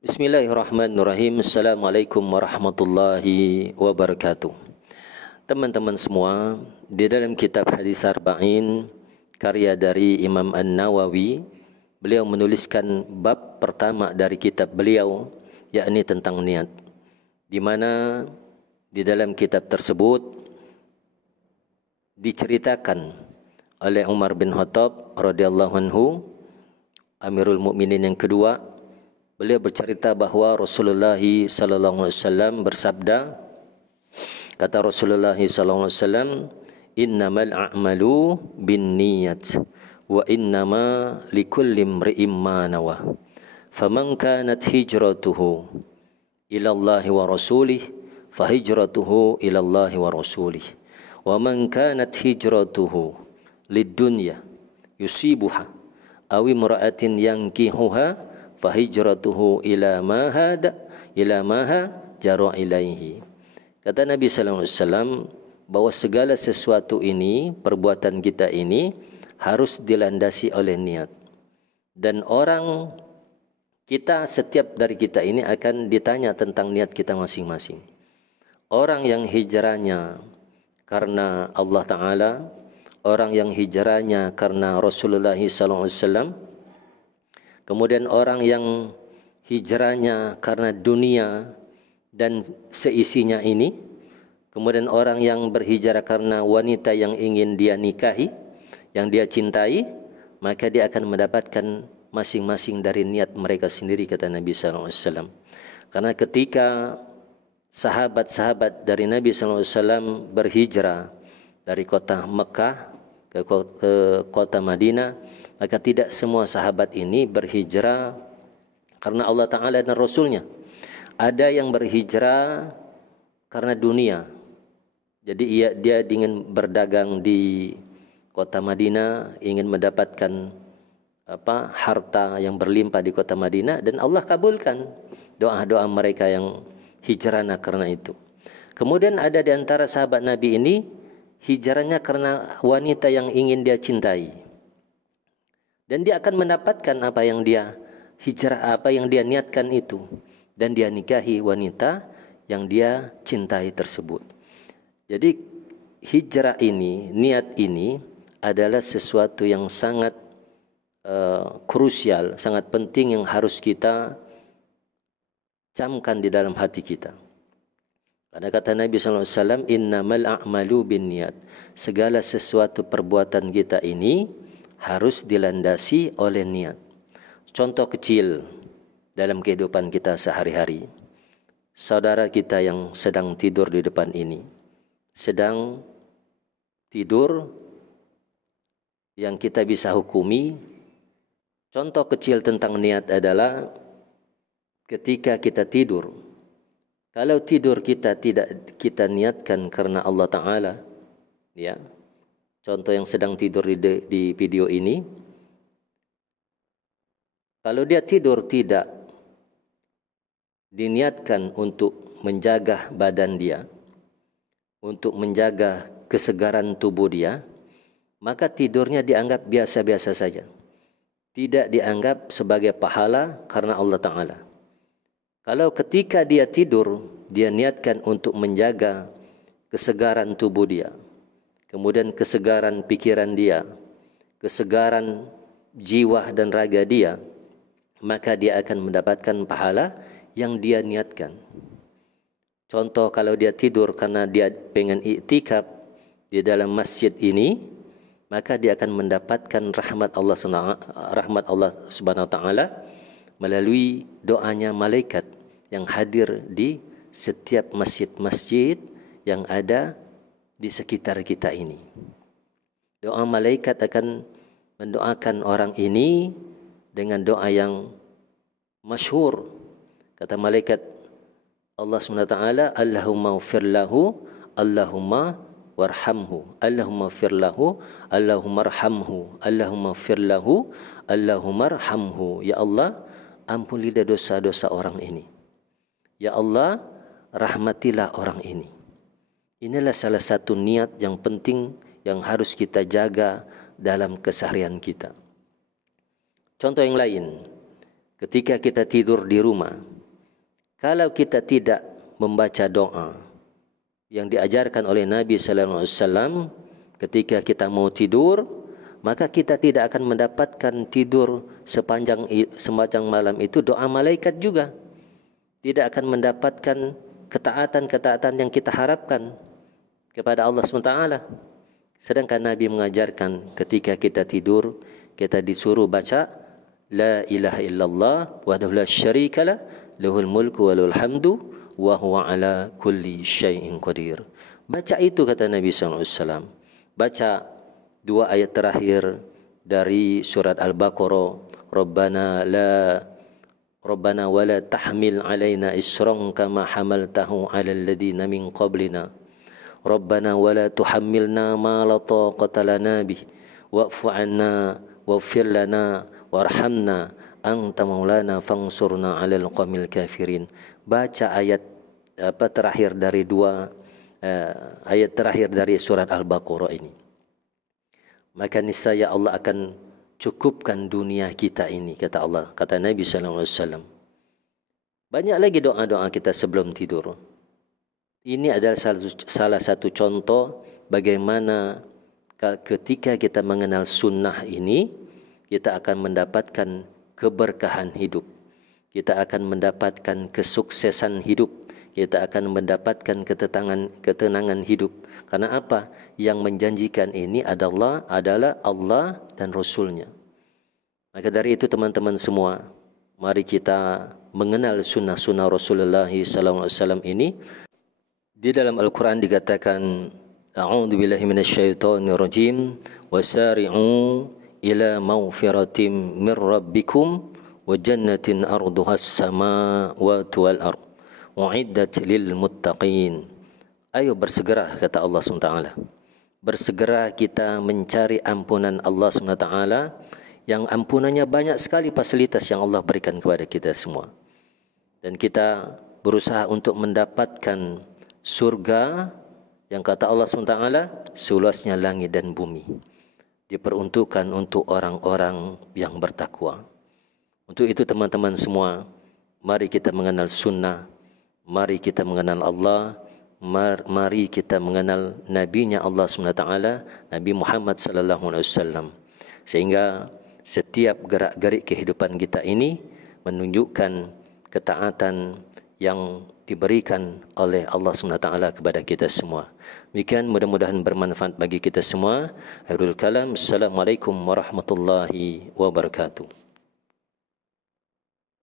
Bismillahirrahmanirrahim. Assalamualaikum warahmatullahi wabarakatuh. Teman-teman semua, di dalam kitab Hadis Arba'in karya dari Imam An-Nawawi, beliau menuliskan bab pertama dari kitab beliau, yakni tentang niat, di mana di dalam kitab tersebut diceritakan oleh Umar bin Khattab radhiyallahu anhu, Amirul Mukminin yang kedua. Beliau bercerita bahawa Rasulullah sallallahu alaihi wasallam bersabda, kata Rasulullah sallallahu alaihi wasallam, innamal a'malu binniyat wa innama likulli imri'in ma nawa. Faman kanat hijratuhu ila Allah wa rasulih fahijratuhu ila Allah wa rasulih. Wa man kanat hijratuhu lid-dunya yusibuha aw imra'atin yankihuha fahijratuhu ila ma jara ilaihi. Kata Nabi sallallahu alaihi wasallam bahwa segala sesuatu ini, perbuatan kita ini harus dilandasi oleh niat. Dan orang kita, setiap dari kita ini akan ditanya tentang niat kita masing-masing. Orang yang hijrahnya karena Allah Ta'ala, orang yang hijrahnya karena Rasulullah sallallahu alaihi wasallam, kemudian orang yang hijrahnya karena dunia dan seisinya ini, kemudian orang yang berhijrah karena wanita yang ingin dia nikahi, yang dia cintai, maka dia akan mendapatkan masing-masing dari niat mereka sendiri, kata Nabi sallallahu alaihi wasallam. Karena ketika sahabat-sahabat dari Nabi sallallahu alaihi wasallam berhijrah dari kota Mekah ke kota Madinah, maka tidak semua sahabat ini berhijrah karena Allah Ta'ala dan Rasulnya. Ada yang berhijrah karena dunia. Jadi dia ingin berdagang di kota Madinah, ingin mendapatkan harta yang berlimpah di kota Madinah, dan Allah kabulkan doa-doa mereka yang hijrah karena itu. Kemudian ada di antara sahabat Nabi ini hijrahnya karena wanita yang ingin dia cintai. Dan dia akan mendapatkan apa yang dia hijrah, apa yang dia niatkan itu. Dan dia nikahi wanita yang dia cintai tersebut. Jadi hijrah ini, niat ini adalah sesuatu yang sangat krusial, sangat penting yang harus kita camkan di dalam hati kita. Karena kata Nabi SAW, innamal a'malu binniyat. Segala sesuatu perbuatan kita ini harus dilandasi oleh niat. Contoh kecil dalam kehidupan kita sehari-hari. Saudara kita yang sedang tidur di depan ini, sedang tidur yang kita bisa hukumi. Contoh kecil tentang niat adalah ketika kita tidur. Kalau tidur kita tidak kita niatkan karena Allah Ta'ala, ya. Contoh yang sedang tidur di video ini, kalau dia tidur tidak diniatkan untuk menjaga badan dia, untuk menjaga kesegaran tubuh dia, maka tidurnya dianggap biasa-biasa saja. Tidak dianggap sebagai pahala karena Allah Ta'ala. Kalau ketika dia tidur, dia niatkan untuk menjaga kesegaran tubuh dia, kemudian kesegaran pikiran dia, kesegaran jiwa dan raga dia, maka dia akan mendapatkan pahala yang dia niatkan. Contoh, kalau dia tidur karena dia pengen iktikaf di dalam masjid ini, maka dia akan mendapatkan rahmat Allah Subhanahu wa Ta'ala melalui doanya malaikat yang hadir di setiap masjid-masjid yang ada di sekitar kita ini. Doa malaikat akan mendoakan orang ini dengan doa yang masyhur. Kata malaikat Allah SWT, Allahumma ufir lahu, Allahumma warhamhu, Allahumma ufir lahu, Allahumma arhamhu, Allahumma ufir lahu, Allahumma arhamhu. Ya Allah, ampunilah dosa-dosa orang ini. Ya Allah, rahmatilah orang ini. Inilah salah satu niat yang penting yang harus kita jaga dalam keseharian kita. Contoh yang lain, ketika kita tidur di rumah, kalau kita tidak membaca doa yang diajarkan oleh Nabi sallallahu alaihi wasallam ketika kita mau tidur, maka kita tidak akan mendapatkan tidur sepanjang malam itu. Doa malaikat juga tidak akan mendapatkan ketaatan-ketaatan yang kita harapkan kepada Allah SWT. Sedangkan Nabi mengajarkan ketika kita tidur, kita disuruh baca La ilaha illallah wahdahu la syarikalah lahul mulku wa lahul hamdu wa huwa ala kulli syai'in qadir. Baca itu, kata Nabi SAW. Baca 2 ayat terakhir dari surat Al-Baqarah, Rabbana wa la tahmil alaina isran kama hamaltahu ala alladhina min qablina. Rabbana wa la tuhammilna ma la taqata lana bih wa'fu 'anna waghfir lana warhamna anta maulana fansurna 'alal qawmil kafirin. Baca ayat terakhir dari 2 ayat terakhir dari surat Al-Baqarah ini. Maka niscaya Allah akan cukupkan dunia kita ini, kata Allah, kata Nabi sallallahu alaihi wasallam. Banyak lagi doa-doa kita sebelum tidur. Ini adalah salah satu contoh bagaimana ketika kita mengenal sunnah ini, kita akan mendapatkan keberkahan hidup. Kita akan mendapatkan kesuksesan hidup. Kita akan mendapatkan ketenangan hidup. Karena apa? Yang menjanjikan ini adalah Allah dan Rasulnya. Maka dari itu teman-teman semua, mari kita mengenal sunnah-sunnah Rasulullah SAW ini. Di dalam Al-Quran dikatakan, A'udzu billahi minasyaitonir rajim, wasari'u ila maghfiratin min rabbikum wa jannatin arduhas samawati wal ardh u'iddat lil muttaqin. Ayo bersegera, kata Allah SWT. Bersegera kita mencari ampunan Allah SWT, yang ampunannya banyak sekali fasilitas yang Allah berikan kepada kita semua. Dan kita berusaha untuk mendapatkan surga yang kata Allah SWT seluasnya langit dan bumi, diperuntukkan untuk orang-orang yang bertakwa. Untuk itu teman-teman semua, mari kita mengenal sunnah, mari kita mengenal Allah, mari kita mengenal Nabi-Nya Allah SWT, Nabi Muhammad SAW. Sehingga setiap gerak-gerik kehidupan kita ini menunjukkan ketaatan yang diberikan oleh Allah SWT kepada kita semua. Demikian, mudah-mudahan bermanfaat bagi kita semua. Akhirul kalam, Assalamualaikum warahmatullahi wabarakatuh.